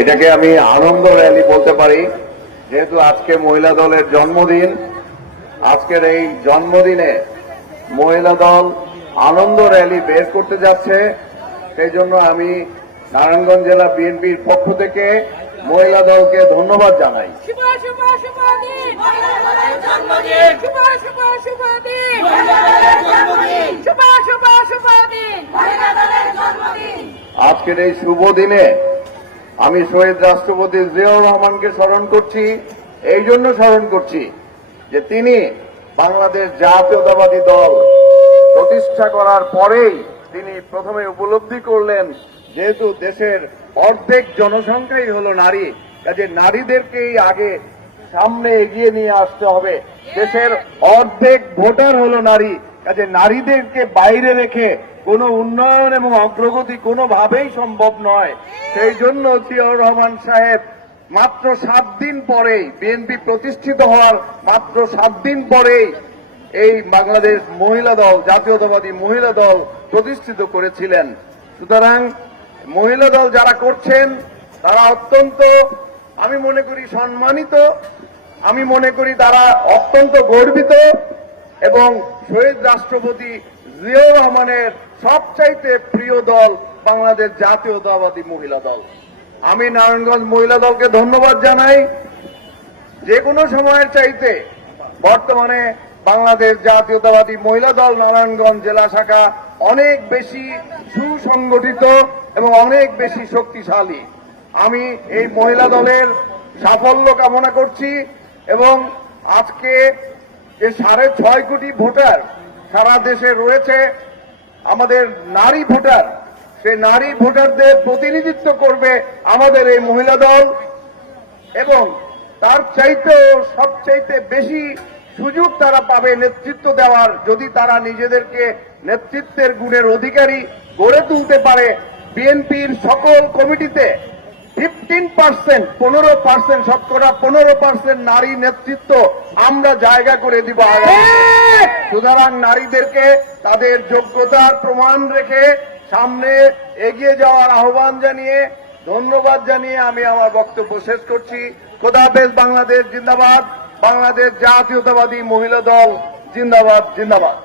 এটাকে আমি আনন্দ র্যালি বলতে পারি, যেহেতু আজকে মহিলা দলের জন্মদিন। আজকের এই জন্মদিনে মহিলা দল আনন্দ র্যালি বের করতে যাচ্ছে। সেই জন্য আমি নারায়ণগঞ্জ জেলা বিএনপির পক্ষ থেকে মহিলা দলকে ধন্যবাদ জানাই। আজকের এই শুভ দিনে আমি শহীদ রাষ্ট্রপতি জিয়াউর রহমানকে স্মরণ করছি। এই জন্য স্মরণ করছি যে তিনি বাংলাদেশ জাতীয়তাবাদী দল প্রতিষ্ঠা করার পরেই তিনি প্রথমে উপলব্ধি করলেন, যেহেতু দেশের অর্ধেক জনসংখ্যাই হলো নারী, কাজে নারীদেরকেই আগে সামনে এগিয়ে নিয়ে আসতে হবে। দেশের অর্ধেক ভোটার হলো নারী, কাজে নারীদেরকে বাইরে রেখে কোনো উন্নয়ন এবং অগ্রগতি কোনোভাবেই সম্ভব নয়। সেই জন্য জিয়াউর রহমান সাহেব মাত্র 7 দিন পরেই, বিএনপি প্রতিষ্ঠিত হওয়ার মাত্র 7 দিন পরেই এই বাংলাদেশ মহিলা দল, জাতীয়তাবাদী মহিলা দল প্রতিষ্ঠিত করেছিলেন। সুতরাং মহিলা দল যারা করছেন তারা অত্যন্ত, আমি মনে করি, সম্মানিত। আমি মনে করি তারা অত্যন্ত গর্বিত এবং শহীদ রাষ্ট্রপতি জিয়াউর রহমানের সবচাইতে প্রিয় দল বাংলাদেশ জাতীয়তাবাদী মহিলা দল। আমি নারায়ণগঞ্জ মহিলা দলকে ধন্যবাদ জানাই। যে কোনো সময়ের চাইতে বর্তমানে বাংলাদেশ জাতীয়তাবাদী মহিলা দল নারায়ণগঞ্জ জেলা শাখা অনেক বেশি সুসংগঠিত এবং অনেক বেশি শক্তিশালী। আমি এই মহিলা দলের সাফল্য কামনা করছি এবং আজকে যে 6.5 কোটি ভোটার সারা দেশে রয়েছে, আমাদের নারী ভোটার, সেই নারী ভোটারদের প্রতিনিধিত্ব করবে আমাদের এই মহিলা দল এবং তার চাইতেও সবচাইতে বেশি সুযোগ তারা পাবে নেতৃত্ব দেওয়ার, যদি তারা নিজেদেরকে নেতৃত্বের গুণের অধিকারী গড়ে তুলতে পারে। বিএনপির সকল কমিটিতে 15%, 15%, শতকরা 15% নারী নেতৃত্ব আমরা জায়গা করে দিব। সুতরাং নারীদেরকে তাদের যোগ্যতার প্রমাণ রেখে সামনে এগিয়ে যাওয়ার আহ্বান জানিয়ে, ধন্যবাদ জানিয়ে আমি আমার বক্তব্য শেষ করছি। খোদা হাফেজ। বাংলাদেশ জিন্দাবাদ। বাংলাদেশ জাতীয়তাবাদী মহিলা দল জিন্দাবাদ, জিন্দাবাদ।